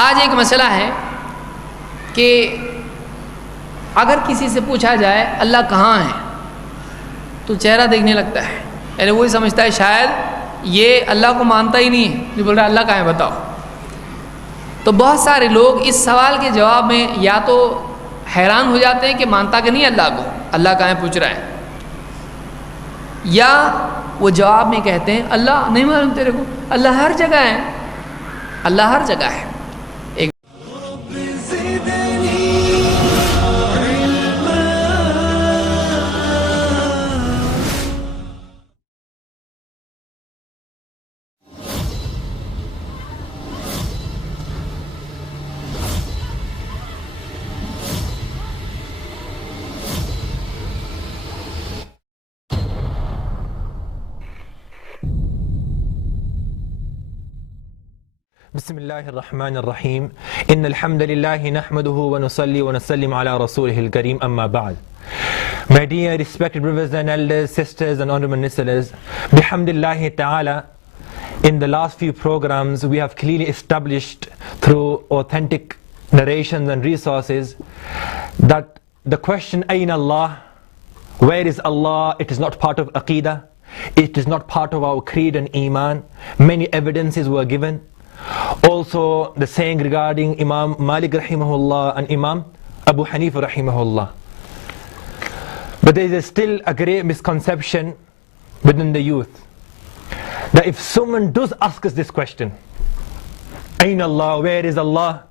आज एक मसला है कि अगर किसी से पूछा जाए अल्लाह कहाँ है तो चेहरा देखने लगता है, यानी वही समझता है शायद ये अल्लाह को मानता ही नहीं है, जो बोल रहा है अल्लाह कहाँ है बताओ। तो बहुत सारे लोग इस सवाल के जवाब में या तो हैरान हो जाते हैं कि मानता कि नहीं अल्लाह को, अल्लाह कहाँ है पूछ रहा है, या वो जवाब में कहते हैं अल्लाह नहीं मालूम तेरे को, अल्लाह हर जगह है, अल्लाह हर जगह है। Bismillahirrahmanirrahim. Innal hamdalillahi nahmaduhu wa nusalli wa nusallim ala rasulihil kareem amma ba'd. My dear respected brothers and elders, sisters and honorable listeners, bihamdillahi ta'ala, in the last few programs we have clearly established through authentic narrations and resources that the question Ayn Allah, where is Allah, it is not part of Aqidah, it is not part of our creed and Iman. Many evidences were given. Also the saying regarding Imam Malik rahimahullah and Imam Abu Hanifa rahimahullah. But there is still a great misconception within the youth that if someone does ask us this question, Ayn Allah, where is Allah,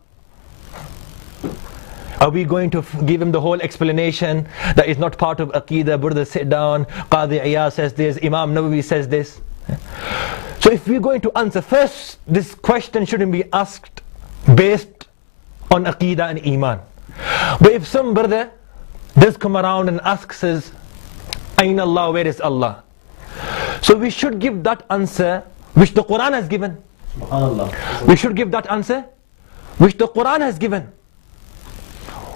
are we going to give him the whole explanation that is not part of Aqidah? Brother, sit down, Qadi Iyad says this, Imam Nawawi says this. So if we're going to answer, first this question shouldn't be asked based on Aqidah and Iman. But if some brother does come around and asks us, Ayn Allah, where is Allah? So we should give that answer which the Quran has given. SubhanAllah. We should give that answer which the Quran has given.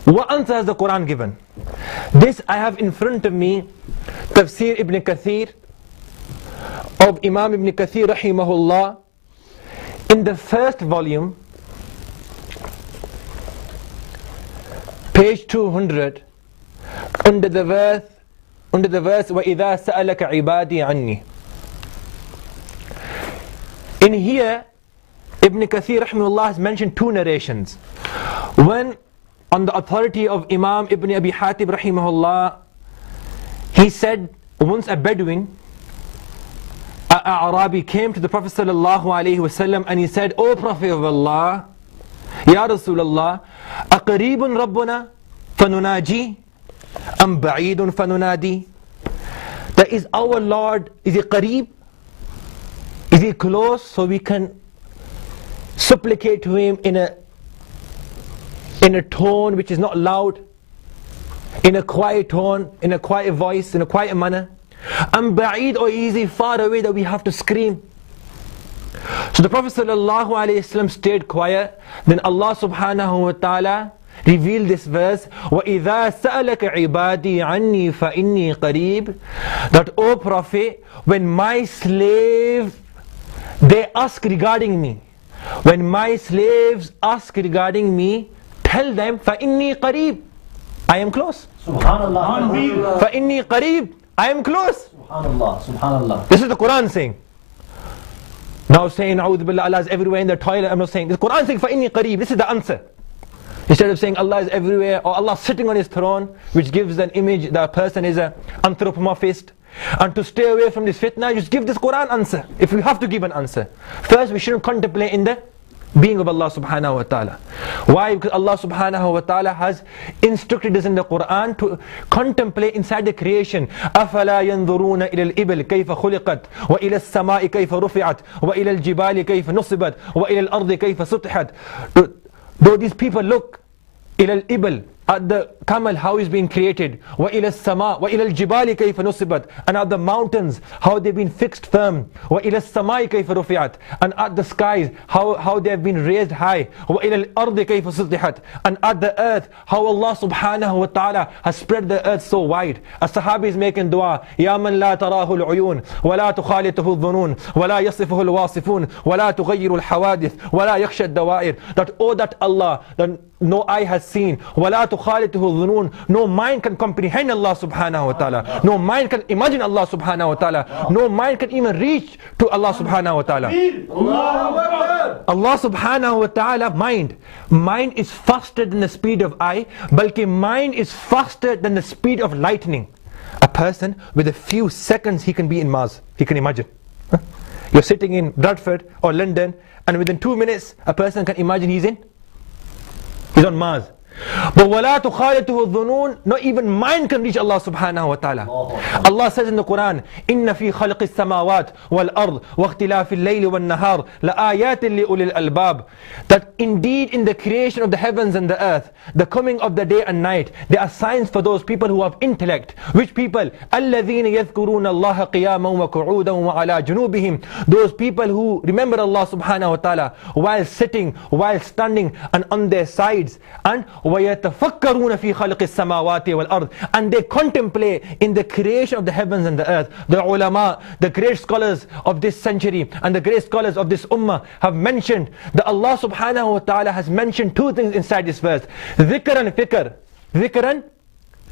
What answer has the Quran given? This I have in front of me, Tafsir Ibn Kathir of Imam Ibn Kathir rahimahullah, in the first volume, page 200, under the verse وَإِذَا سَأَلَكَ عِبَادِي عَنِّي. In here Ibn Kathir rahimahullah has mentioned two narrations. One on the authority of Imam Ibn Abi Hatib rahimahullah, he said once a Bedouin, Arabi, came to the Prophet sallallahu alaihi wasallam and he said, O Prophet of Allah, Ya Rasulullah, aqaribun rabbuna fanunaji am ba'idun fanunadi? That is our Lord, is he qareeb? Is he close so we can supplicate to him in a tone which is not loud, in a quiet tone, in a quiet voice, in a quiet manner? Am ba'id, or easy, far away that we have to scream? So the Prophet ﷺ stayed quiet. Then Allah subhanahu wa ta'ala revealed this verse, وَإِذَا سَأَلَكَ عِبَادِي عَنِّي فَإِنِّي قَرِيبٌ. That, O Prophet, when my slave, they ask regarding me, when my slaves ask regarding me, tell them, فَإِنِّي قَرِيبٌ, I am close. Subhanallah. فَإِنِّي قَرِيبٌ, I am close. Subhanallah. Subhanallah. This is the Quran saying. Now saying, A'udhu Billah, Allah is everywhere in the toilet, I'm not saying. The Quran saying, فَإِنِّي قَرِيبٌ, this is the answer. Instead of saying Allah is everywhere, or Allah sitting on his throne, which gives an image that a person is an anthropomorphist. And to stay away from this fitna, just give this Quran answer, if we have to give an answer. First, we shouldn't contemplate in the being of Allah subhanahu wa ta'ala. Why? Because Allah subhanahu wa ta'ala has instructed us in the Quran to contemplate inside the creation. أَفَلَا يَنظُرُونَ إِلَى الْإِبِلِ كَيْفَ خُلِقَتْ وَإِلَى السَّمَاءِ كَيْفَ رُفِعَتْ وَإِلَى الْجِبَالِ كَيْفَ نُصِبَتْ وَإِلَى الْأَرْضِ كَيْفَ سُطِحَتْ. Though these people look إِلَى الْإِبِلِ, at the camel, how it's been created. وَإِلَى السَّمَاءِ وَإِلَى الْجِبَالِ كَيْفَ نُصِبَتْ. And at the mountains, how they've been fixed firm. وَإِلَى السَّمَاءِ كَيْفَ رُفِعَتْ. And at the skies, how they have been raised high. وَإِلَى الْأَرْضِ كَيْفَ سُطِحَتْ. And at the earth, how Allah subhanahu wa ta'ala has spread the earth so wide. As Sahabi is making dua, يَا مَنْ لَا تَرَاهُ الْعُيُونَ وَلَا تُخَالِطُهُ الظُّنُونَ وَلَا يَصِفُهُ الْوَاصِفُونَ وَلَا تُغَيِّرُ الْحَوَادِثِ وَلَا يَخْشَى الدَّوَائِرِ. That, oh, that Allah, that no eye has seen. وَلَا تُخَالِطُهُ الظُّنُونَ. No mind can comprehend Allah subhanahu wa ta'ala. No mind can imagine Allah subhanahu wa ta'ala. No mind can even reach to Allah subhanahu wa ta'ala. Allah subhanahu wa ta'ala, mind is faster than the speed of eye, balki mind is faster than the speed of lightning. A person with a few seconds he can be in Mars. He can imagine. You're sitting in Bradford or London, and within 2 minutes a person can imagine he's on Mars. But وَلَا تُخَالِطُهُ الظُّنُونَ. Not even mind can reach Allah subhanahu wa ta'ala. Allah says in the Quran, إِنَّ فِي خَلْقِ السَّمَاوَاتِ وَالْأَرْضِ وَاخْتِلَافِ اللَّيْلِ وَالنَّهَارِ لَآيَاتٍ لِأُولِي الْأَلْبَابِ. That indeed in the creation of the heavens and the earth, the coming of the day and night, there are signs for those people who have intellect. Which people? الَّذِينَ يَذْكُرُونَ اللَّهَ قِيَامًا وَقُعُودًا وَعَلَى جُنُوبِهِمْ. Those people who remember Allah subhanahu wa ta'ala while sitting, while standing, and on their sides. And وَيَتَفَكَّرُونَ فِي خَلْقِ السَّمَاوَاتِ وَالْأَرْضِ. And they contemplate in the creation of the heavens and the earth. The ulama, the great scholars of this century and the great scholars of this ummah have mentioned that Allah subhanahu wa ta'ala has mentioned two things inside this verse. Dhikr and fikr. Dhikr and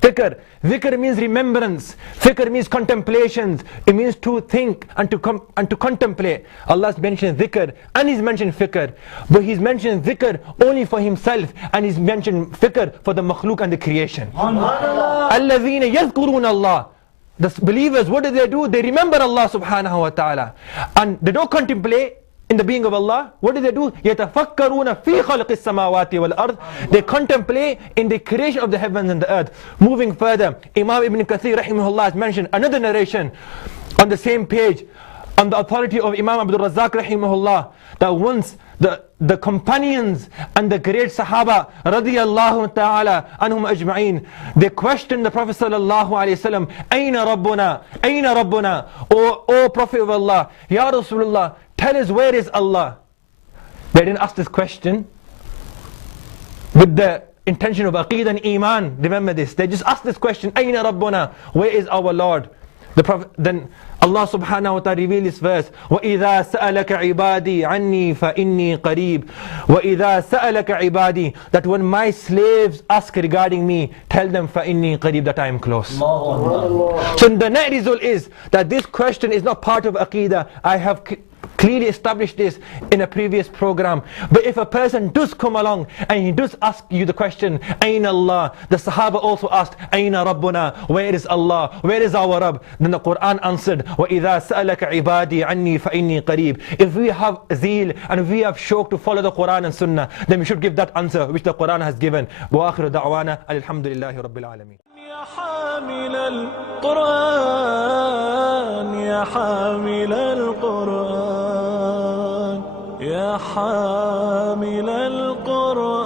fikr. Dhikr means remembrance. Fikr means contemplations. It means to think and to contemplate. Allah has mentioned dhikr and He's mentioned fikr. But He's mentioned dhikr only for Himself, and He's mentioned fikr for the makhluk and the creation. الَّذِينَ يَذْكُرُونَ اللَّهِ. The believers, what do? They remember Allah subhanahu wa ta'ala. And they don't contemplate in the being of Allah. What do? يَتَفَكَّرُونَ فِي خَلْقِ السَّمَاوَاتِ وَالْأَرْضِ. They contemplate in the creation of the heavens and the earth. Moving further, Imam Ibn Kathir rahimahullah has mentioned another narration on the same page, on the authority of Imam Abdul Razzaq rahimahullah, that once the companions and the great Sahaba radiyallahu ta'ala anhum ajma'een, they questioned the Prophet sallallahu alayhi wasallam, Ayna Rabbuna? Ayna Rabbuna? O Prophet of Allah, Ya Rasulullah, tell us, where is Allah? They didn't ask this question with the intention of aqeedah and iman. Remember this. They just asked this question, Ayna Rabbuna? Where is our Lord? The Prophet, then Allah subhanahu wa ta'ala revealed this verse, وَإِذَا سَأَلَكَ عِبَادِي عَنِّي فَإِنِّي قَرِيبٌ. وَإِذَا سَأَلَكَ عِبَادِي. That when my slaves ask regarding me, tell them فَإِنِّي قَرِيبٌ, that I am close. So the net result is that this question is not part of aqeedah. I have clearly established this in a previous program. But if a person does come along and he does ask you the question, Aina Allah? The Sahaba also asked, Aina Rabbuna? Where is Allah? Where is our Rabb? Then the Quran answered, وَإِذَا سَأَلَكَ عِبَادِي عَنِّي فَإِنِّي قَرِيبٌ. If we have zeal and we have shauq to follow the Quran and Sunnah, then we should give that answer which the Quran has given. وَآخِرُ دَعْوَانَا الْحَمْدُ لِلَّهِ رَبِّ الْعَالَمِينَ. يا حامل القرآن يا حامل القرآن يا حامل القرآن